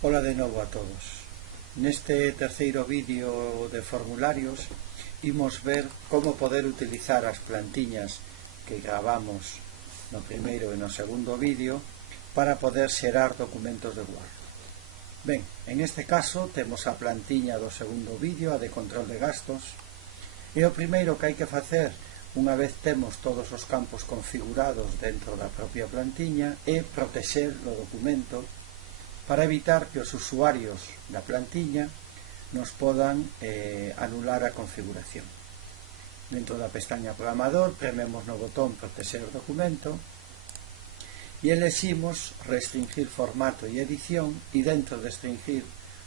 Ola de novo a todos. Neste terceiro vídeo de formularios imos ver como poder utilizar as plantiñas que gravamos no primeiro e no segundo vídeo para poder xerar documentos de Word. Ben, en este caso temos a plantiña do segundo vídeo, a de control de gastos, e o primeiro que hai que facer unha vez temos todos os campos configurados dentro da propia plantiña é protexer o documento para evitar que os usuarios da plantiña nos podan anular a configuración. Dentro da pestaña programador prememos no botón protexer o documento e eleximos restringir formato e edición, e dentro de restringir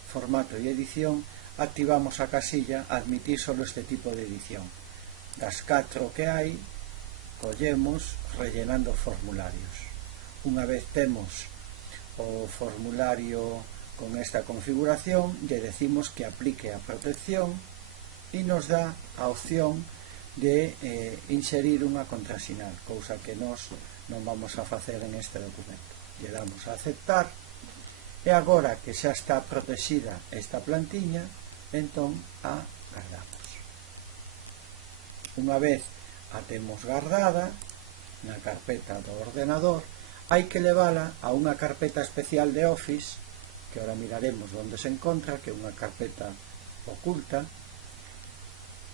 formato e edición activamos a casilla admitir solo este tipo de edición. Das 4 que hai, collemos rellenando formularios. Unha vez temos o formulario con esta configuración, lle decimos que aplique a protección e nos dá a opción de inserir unha contrasinal, cousa que nós non vamos a facer en este documento. Lle damos a aceptar e agora que xa está protexida esta plantiña, entón a guardamos. Unha vez a temos guardada na carpeta do ordenador, hai que levala a unha carpeta especial de Office, que ahora miraremos onde se encontra, que é unha carpeta oculta.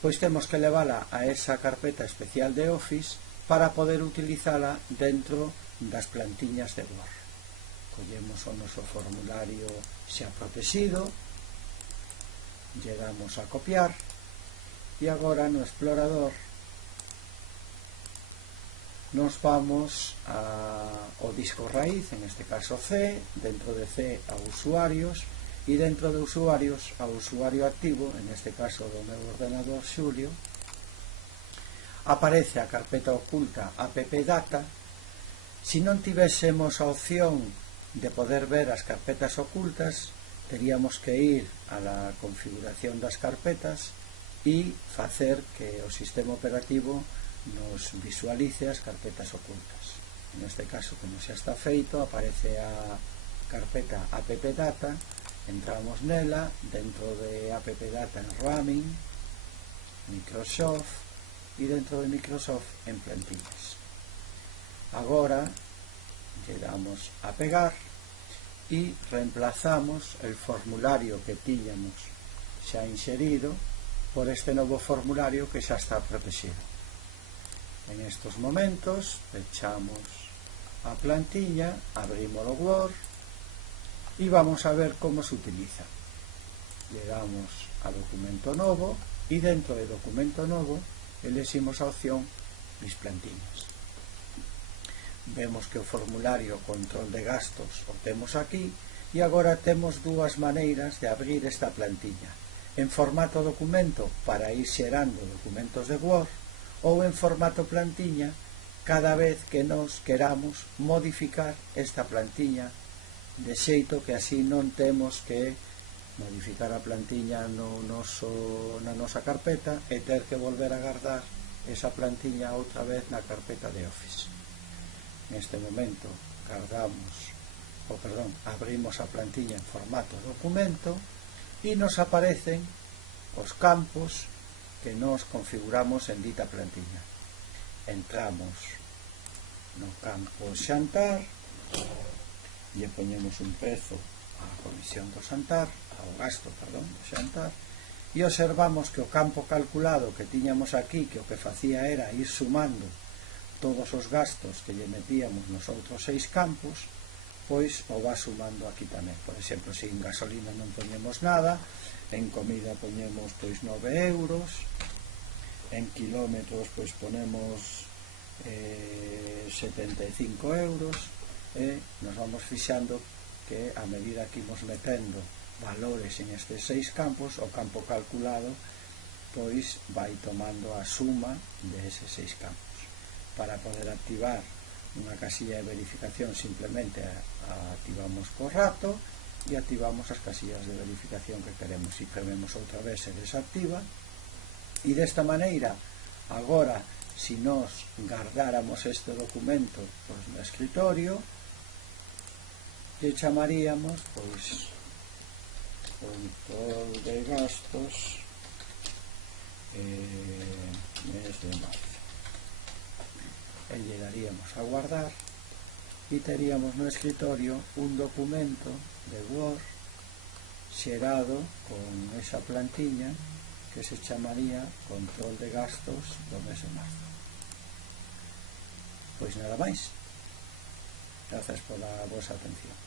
Pois temos que levala a esa carpeta especial de Office para poder utilizala dentro das plantiñas de Word. Collemos o noso formulario xa protegido, lle damos a copiar e agora no explorador nos vamos ao disco raíz, en este caso C, dentro de C a usuarios, e dentro de usuarios a usuario activo, en este caso do meu ordenador Xulio, aparece a carpeta oculta appdata. Se non tivésemos a opción de poder ver as carpetas ocultas, teríamos que ir a la configuración das carpetas e facer que o sistema operativo nos visualice as carpetas ocultas. En este caso, como xa está feito, aparece a carpeta appdata, entramos nela, dentro de appdata en roaming, Microsoft, e dentro de Microsoft en plantillas. Agora lle damos a pegar e reemplazamos el formulario que tiñamos xa inserido por este novo formulario que xa está protegido. En estos momentos pechamos a plantilla, abrimos o Word e vamos a ver como se utiliza. Le damos a documento novo e dentro de documento novo eleximos a opción mis plantillas. Vemos que o formulario control de gastos o temos aquí e agora temos dúas maneiras de abrir esta plantilla: en formato documento para ir xerando documentos de Word, ou en formato plantiña cada vez que nos queramos modificar esta plantiña, de xeito que así non temos que modificar a plantiña na nosa carpeta e ter que volver a guardar esa plantiña outra vez na carpeta de Office. Neste momento abrimos a plantiña en formato documento e nos aparecen os campos que nos configuramos en dita plantiña. Entramos no campo xantar, lle poñemos un prezo á comisión do xantar, ao gasto, do xantar, e observamos que o campo calculado que tiñamos aquí, que o que facía era ir sumando todos os gastos que lle metíamos nos outros 6 campos, pois o va sumando aquí tamén. Por exemplo, se en gasolina non poñemos nada, en comida poñemos pois 9 euros, en kilómetros pois ponemos 75 euros, e nos vamos fixando que a medida que imos metendo valores en estes 6 campos, o campo calculado pois vai tomando a suma de eses 6 campos. Para poder activar unha casilla de verificación simplemente activamos co rato e activamos as casillas de verificación que queremos, e prememos outra vez se desactiva, e desta maneira agora, se nos guardáramos este documento no escritorio, lle chamaríamos pois control de gastos, mes de marzo, e lle daríamos a guardar e teríamos no escritorio un documento de Word xerado con esa plantiña que se chamaría control de gastos do mes de marzo. Pois nada máis. Grazas pola vosa atención.